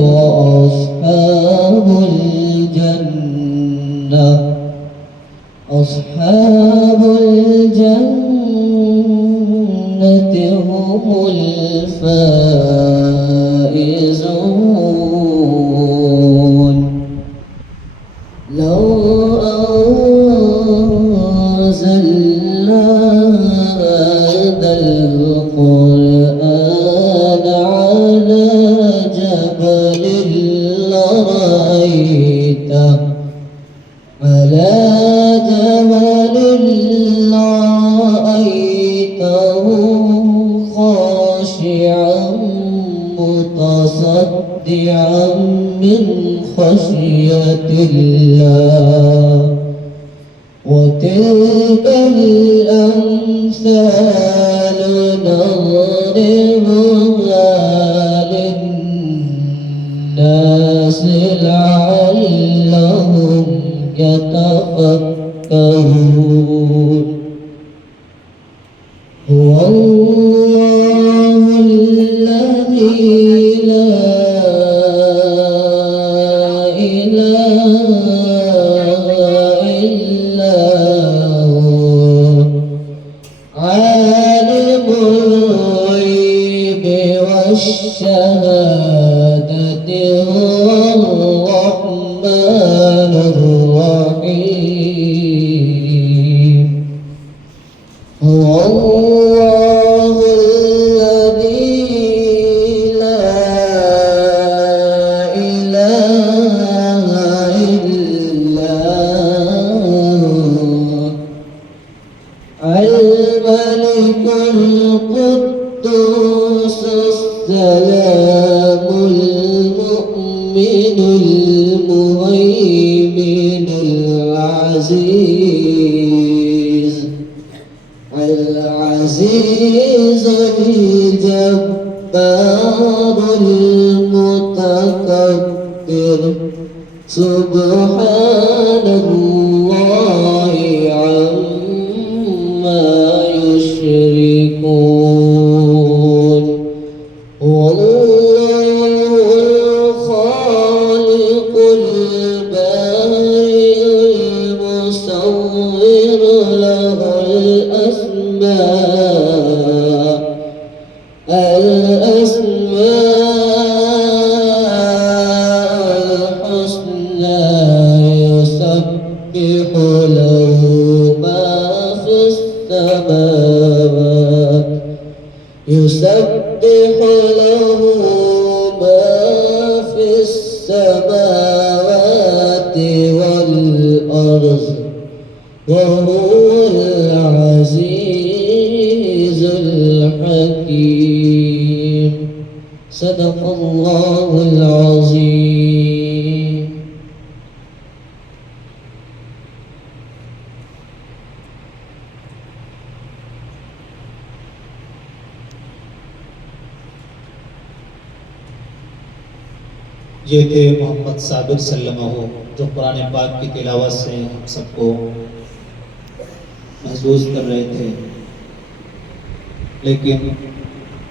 وأصحاب الجنة أصحاب الجنة هم الفائزون. لو أنزلنا هذا القرآن على جبل لرأيته خاشعا متصدعا من خشية الله. وتلك الأمثال نضربها للناس لعلهم يتفكرون. هو الله الذي لا إله إلا هو عالم الغيب والشهادة هو الرحمن الرحيم. هو الله الذي لا إله إلا هو الملك القدوس السلام المؤمن المهيمن العزيز الجبار المتكبر. سبحان الله عما يشركون. هو الله الخالق البارئ المصور له الحسنى. يسبح له ما في السماوات يسبح له ما في السماوات والأرض وهو العزيز الحكيم. صدق الله العظيم. یہ تھے محمد صابر صلی اللہ علیہ وسلم جو قرآن پاک کی تلاوت سے ہم سب کو محظوظ کر رہے تھے، لیکن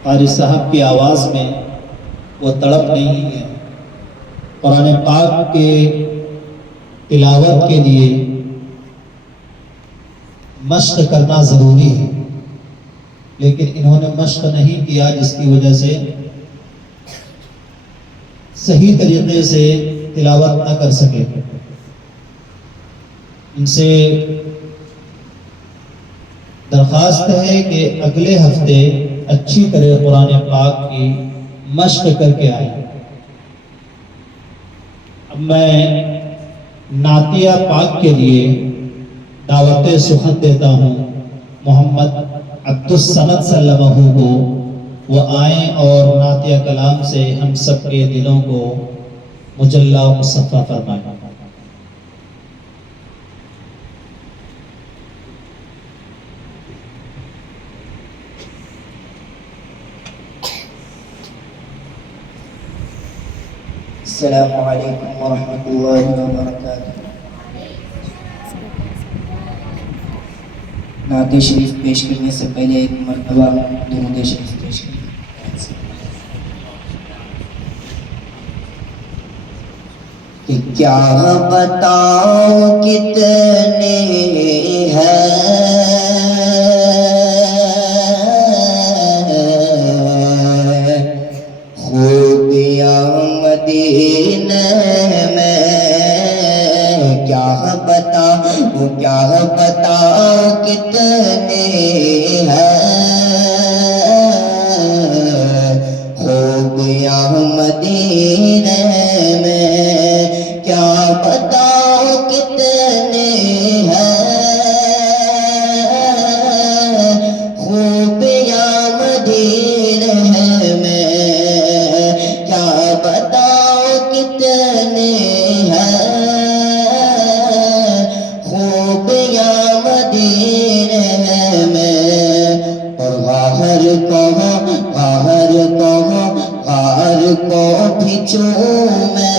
قاری صاحب کی آواز میں وہ تڑپ نہیں ہے۔ قرآن پاک کے تلاوت کے لیے مشق کرنا ضروری ہے، لیکن انہوں نے مشق نہیں کیا، جس کی وجہ سے صحیح طریقے سے تلاوت نہ کر سکے۔ ان سے درخواست ہے کہ اگلے ہفتے اچھی طرح قرآن پاک کی مشق کر کے آئیں۔ اب میں نعتیہ پاک کے لیے دعوت سخن دیتا ہوں محمد عبدالصمد صلی اللہ علیہ وسلم کو، وہ آئیں اور نعتیہ کلام سے ہم سب کے دلوں کو مجلہ و مصفہ فرمائیں۔ السلام علیکم ورحمۃ اللہ وبرکاتہ۔ نعت شریف پیش کرنے سے پہلے ایک مرتبہ درود شریف پیش کریں۔ کہ کیا بتاؤں کتنے ہیں خوبیاں مدینہ میں، کیا بتاؤں کتنے ہیں خوبیاں مدینہ میں، کیا بتاؤں کتنے ہیں خوبیاں مدینہ میں، کیا بتاؤں کتنے ہیں خوبیاں مدینہ میں، اور غار کو بھی چومے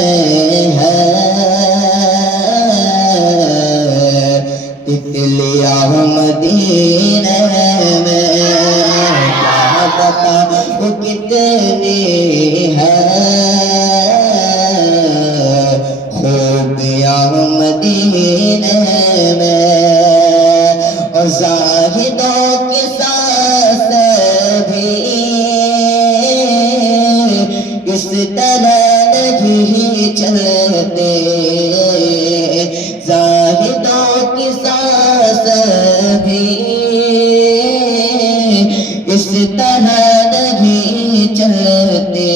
ہے تتلیاں مدینہ میں، کیا بتاؤں کتنی ہے خوبیاں مدینہ میں، اور زاہدوں کے ساتھ بھی اس طرح نہیں چلتے، زاہدوں کی سانس بھی اس طرح نہیں چلتے،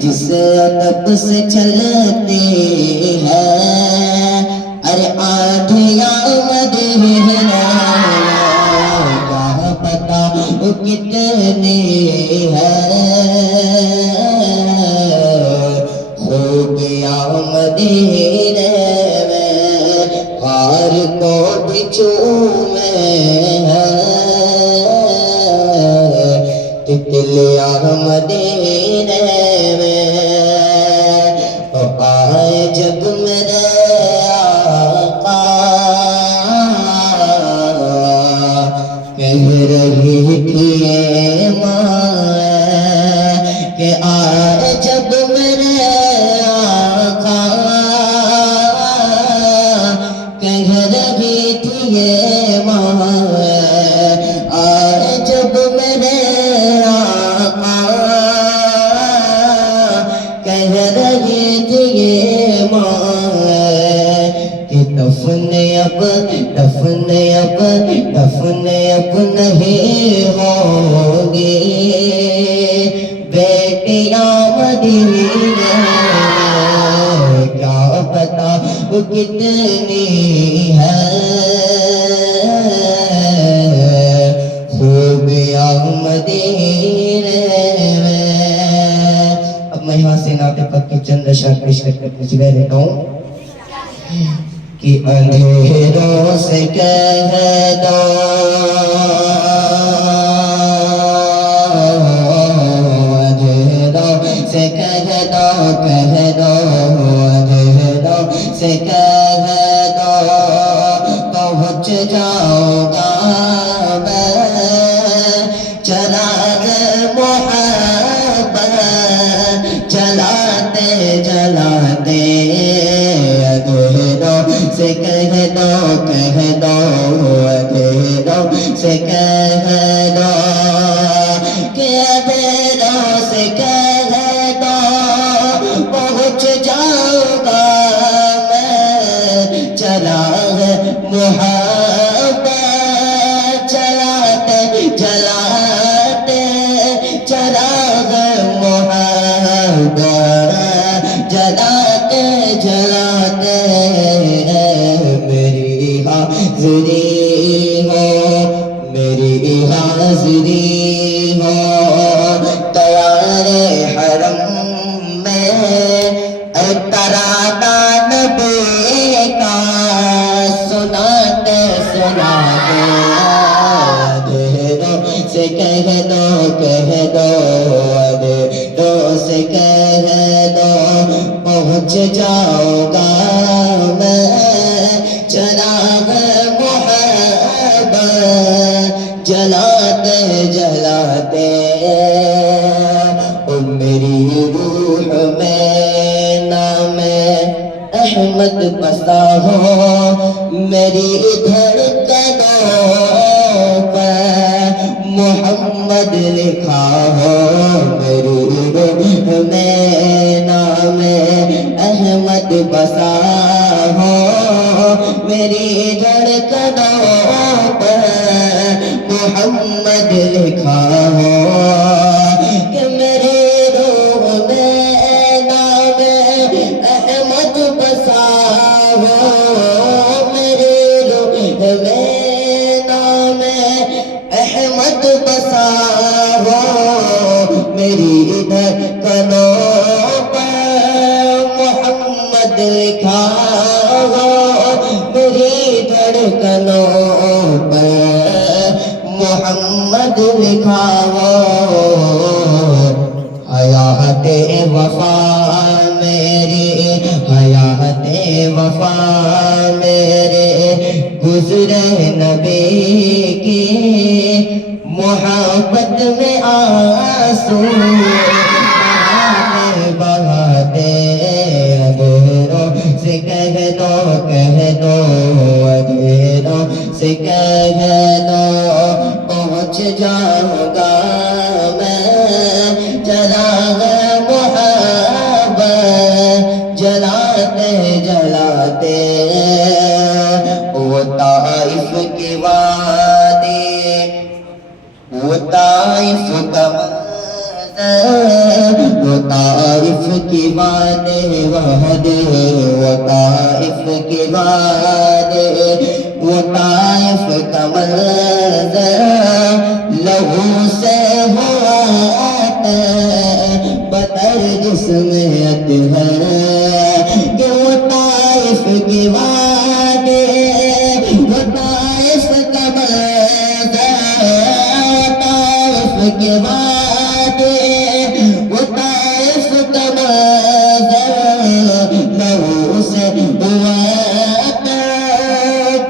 جس ادب سے چلتے ہیں، ارے آدھیاں مدینہ کیا پتا کتنے ہیں خوبیاں مدینہ میں، غار کو بھی چومے ہیں تتلیاں مدینہ میں، تو آئے جب میرے آقا کہہ رہی تھی ماں کہ آئے جب میرے آقا کہہ رہی تھی ماں آئے جب میرے آقا کہہ رہی تھی ماں کہ دفن اب نہیں ہوگی بیٹیاں مدینہ میں، کیا پتا وہ کتنی ہے خوبیاں مدینہ میں۔ اب میں یہاں سے نعت پاک کے چند اشعار پیش کر کے اپنی جگہ لیتا ہوں کہ اندھیروں سے کہہ دو اندھیروں سے کہہ دو اندھیروں سے کہہ دو پہنچ جاؤں گا میں چراغ محبت جلاتے جلاتے اندھیروں سے کہہ دو اندھیروں سے کہہ دو کہ اندھیروں سے کہہ دو پہنچ جاؤں گا میں چراغ محبت جلاتے جلاتے چراغ محبت جلاتے جلاتے میری حاضری ہو تیار حرم میں، اے ترانہ نبی کا سناتے سناتے اندھیروں سے کہہ دو اندھیروں سے کہہ دو پہنچ جاؤں گا میں چراغ محبت جلاتے جلاتے میری احمد بسا ہو میری دھڑکنوں پر، محمد لکھا ہو میری روح میں، نام احمد بسا ہو میری دھڑکنوں پر، محمد لکھا ہو کہ میرے روح میں نام احمد بسا ہو، میرے روح میں نام احمد بسا ہو میری دھڑکنوں پر، محمد لکھا ہو میری دھڑکنوں پر، محمد لکھا ہو حیات وفا میری، حیات وفا میرے گزرے نبی کی، محبت میں آنسو بہاتے ادھیروں سے کہہ دو، کہہ دو ادھیروں سے کہہ دو، پہنچ جاؤں گا میں چراغ محبت جلاتے جلاتے، وہ طائف کی وادی، وہ طائف کا منظر، وہ طائف کی وادی وحدی، وہ طائف کی وادی، وہ طائف کا منظر لہو سے ہوا بطر جسم اطہر، کہ وہ طائف کی وادی، وہ طائف کا منظر، طائف کی وادی، وہ طائف کا منظر لہو سے ہوا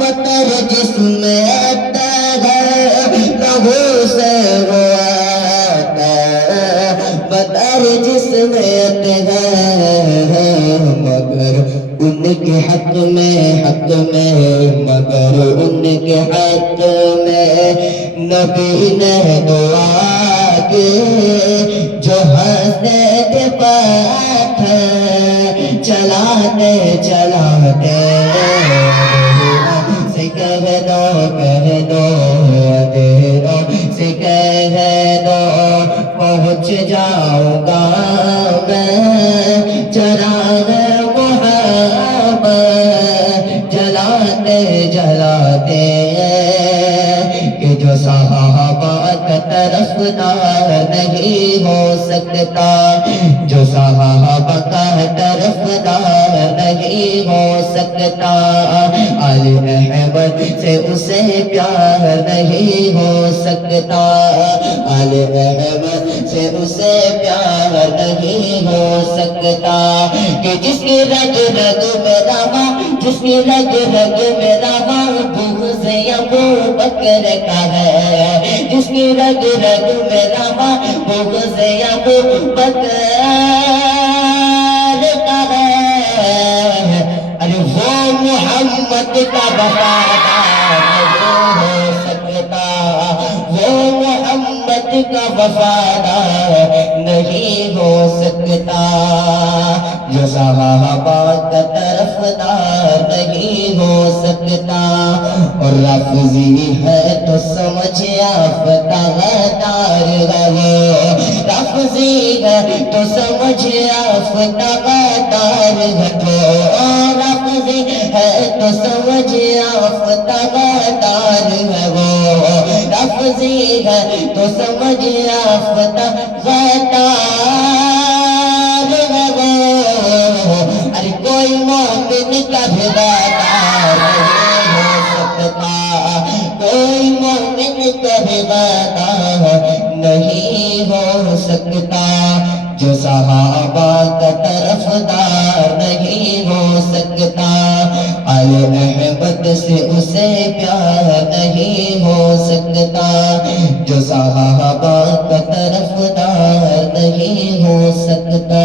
بطر جسم اطہر، لہو سے ہوا بطر جسم اطہر، مگر ان کے حق میں، حق میں، مگر ان کے حق میں نبی نے دعا کی، جو ہنستے تھے پتھر چلاتے چلاتے، سے کہہ دو، کہہ دو ادھیروں سے کہہ دو، پہنچ جاؤں گا میں چراغ محبت جلاتے جلاتے، کہ جو صحابہ کا طرفدار نہیں ہو سکتا، جو صحابہ کا طرفدار نہیں ہو سکتا، آل احمد سے اسے پیار نہیں ہو سکتا، آل احمد سے اسے پیار نہیں ہو سکتا، کہ جس کی رگ رگ میں روا، جس کی رگ رگ میں روا بغض ابو بکر کا ہے، جس کی رگ رگ میں روا بغض ابو بکر کا ہے، ارے وہ محمد کا وفادار نہیں ہو سکتا، وہ محمد کا وفادار نہیں ہو سکتا، جو صحابہ کا طرفدار نہیں ہو سکتا، اور لفظی ہے تو سمجھ یافتہ غدار ہے وہ، لفظی ہے تو سمجھ یافتہ غدار ہے وہ، لفظی ہے تو سمجھ یافتہ غدار ہے وہ، لفظی ہے تو سمجھ یافتہ غدار ہے وہ، ارے کوئی مومن کا غدار نہیں ہو سکتا، کوئی مومن کا غدار نہیں ہو سکتا، جو صحابہ کا طرفدار نہیں ہو سکتا، آل احمد سے اسے پیار نہیں ہو سکتا، جو صحابہ کا طرفدار نہیں ہو سکتا۔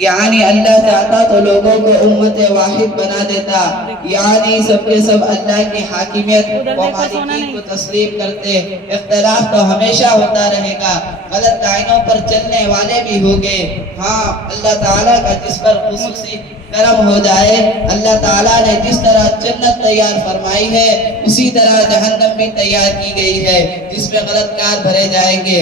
یعنی اللہ چاہتا تو لوگوں کو امت واحد بنا دیتا، یعنی سب کے سب اللہ کی حاکمیت و مالکیت کو تسلیم کرتے۔ اختلاف تو ہمیشہ ہوتا رہے گا، غلط لائنوں پر چلنے والے بھی ہوگے، ہاں اللہ تعالیٰ کا جس پر خصوصی کرم ہو جائے، اللہ تعالیٰ نے جس طرح جنت تیار فرمائی ہے اسی طرح جہنم بھی تیار کی گئی ہے جس میں غلط کار بھرے جائیں گے۔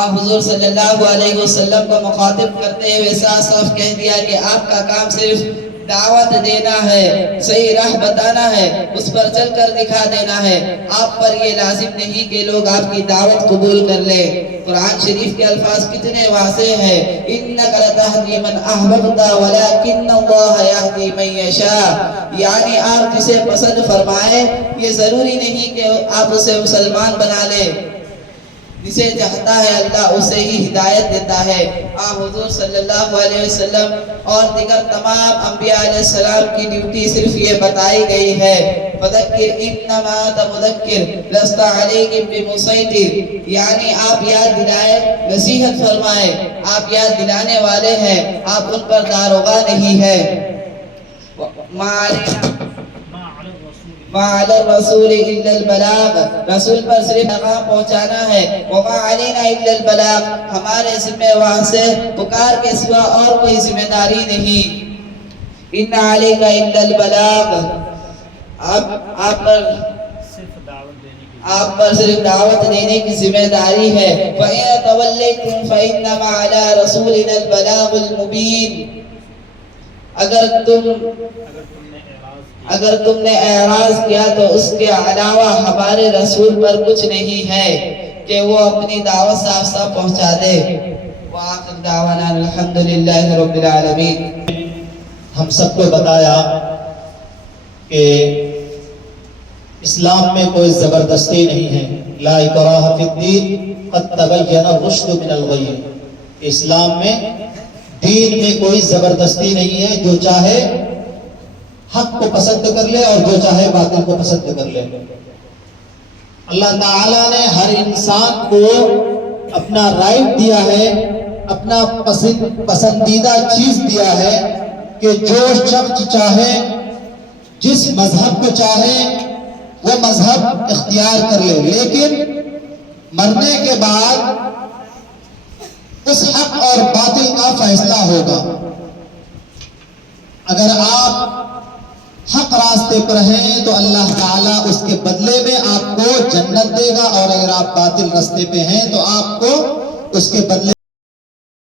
آپ حضور صلی اللہ علیہ وسلم کو مخاطب کرتے ہوئے صاف صاف کہہ دیا کہ آپ کا کام صرف دعوت دینا ہے، صحیح راہ بتانا ہے، اس پر چل کر دکھا دینا ہے، آپ پر یہ لازم نہیں کہ لوگ آپ کی دعوت قبول کر لیں۔ قرآن شریف کے الفاظ کتنے واضح ہیں، اِنَّكَ لَتَهْدِي مَنْ أَحْبَبْتَ وَلَكِنَّ اللَّهَ يَهْدِي مَن يَشَاءُ، یعنی آپ جسے پسند فرمائے یہ ضروری نہیں کہ آپ اسے مسلمان بنا لیں، جسے چاہتا ہے اللہ اسے ہی ہدایت دیتا ہے۔ آپ حضور صلی اللہ علیہ وسلم اور دیگر تمام انبیاء علیہ السلام کی ڈیوٹی صرف یہ بتائی گئی ہے، فَذَكِّرْ إِنَّمَا أَنْتَ مُذَكِّرٌ لَسْتَ عَلَيْهِمْ بِمُصَيْطِرٍ، یعنی آپ یاد دلائے، نصیحت فرمائے، آپ یاد دلانے والے ہیں، آپ ان پر داروغہ نہیں ہے۔ مَا عَلَى الرَّسُولِ إِلَّا الْبَلَاغُ، رسول پر صرف پیغام پہنچانا ہے، وَمَا عَلَيْنَا إِلَّا الْبَلَاغُ، ہمارے ذمہ وہاں سے پکار کے سوا اور کوئی ذمہ داری نہیں۔ إِنَّ عَلَيْكَ إِلَّا الْبَلَاغُ، آپ پر صرف دعوت دینے کی ذمہ داری ہے۔ فَإِن تَوَلَّيْتُمْ فَإِنَّمَا عَلَى رَسُولِنَا الْبَلَاغُ الْمُبِينُ، اگر تم نے اعراض کیا تو اس کے علاوہ ہمارے رسول پر کچھ نہیں ہے کہ وہ اپنی دعوت صاف صاف پہنچا دے۔ وآخر دعوانا الحمدللہ رب العالمین۔ ہم سب کو بتایا کہ اسلام میں کوئی زبردستی نہیں ہے، لا اکراہ فی الدین قد تبین الرشد من الغی، اسلام میں دین میں کوئی زبردستی نہیں ہے، جو چاہے حق کو پسند کر لے اور جو چاہے باطل کو پسند کر لے۔ اللہ تعالیٰ نے ہر انسان کو اپنا رائٹ دیا ہے، اپنا پسندیدہ چیز دیا ہے کہ جو شخص چاہے، جس مذہب کو چاہے وہ مذہب اختیار کر لے، لیکن مرنے کے بعد اس حق اور باطل کا فیصلہ ہوگا۔ اگر آپ حق راستے پر ہیں تو اللہ تعالیٰ اس کے بدلے میں آپ کو جنت دے گا، اور اگر آپ باطل راستے پہ ہیں تو آپ کو اس کے بدلے